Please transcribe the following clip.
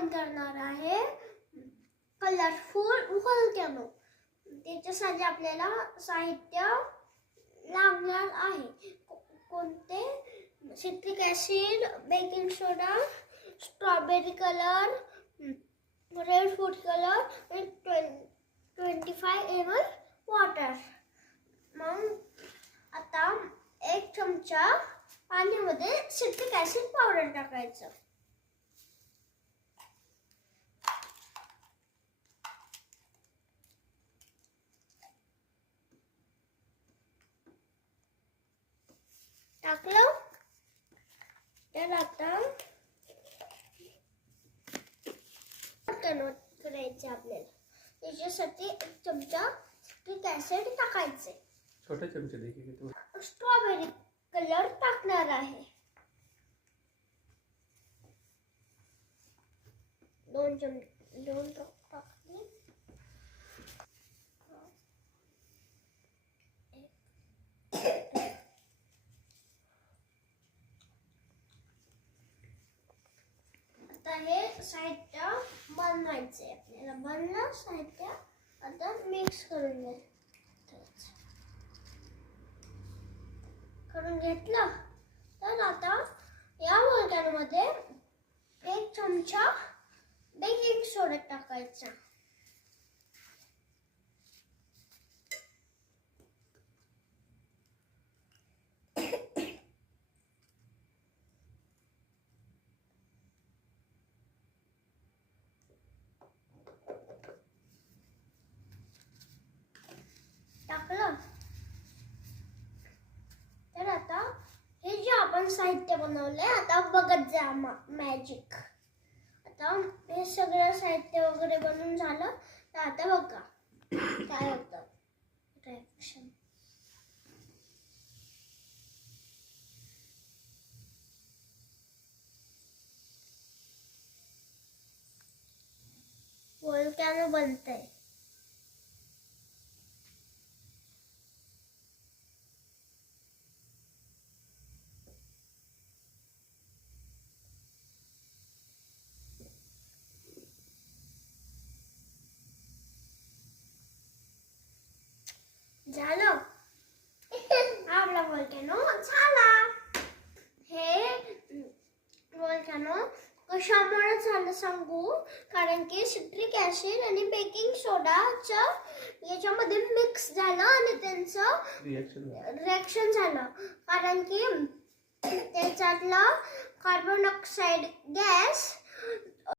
आपण करणार आहे कलरफुल व्होल्कॅनो. त्याच्यासाठी आपल्याला साहित्य लागणार आहे. कोणते? Citric acid, baking soda, strawberry colour, red food colour आणि 25 ml वॉटर. मग आता 1 चमचा पाण्यामध्ये सिट्रिक ॲसिड पावडर टाकायचं. टाकलं तर आता करायचे आपल्याला. त्याच्यासाठी 1 चमचा सिट्रिक ॲसिड टाकायचे. छोटे चमचे देखील तू स्ट्रॉबेरी कलर टाकणार आहे. 2 टाकले. आता हे साहित्य बनवायचे आपल्याला. बनलं साहित्य आता मिक्स करून घ्यायचं. करून घेतलं तर आता या व्होल्कॅनोमध्ये 1 चमचा बेकिंग सोडा टाकायचा. टाकलं तर आता हे जे आपण साहित्य बनवलंय आता बघत जा मॅजिक. आता हे सगळं साहित्य वगैरे बनवून झालं तर आता बघा काय होतं रिॲक्शन. व्होल्कॅनो बनतंय. झालं आपला व्होल्कॅनो झाला. हे व्होल्कॅनो कशामुळे झालं सांगू. कारण की सिट्रिक ॲसिड आणि बेकिंग सोडाचं याच्यामध्ये मिक्स झालं आणि त्यांचं रिॲक्शन झालं. कारण की त्याच्यातलं कार्बन डायऑक्साईड गॅस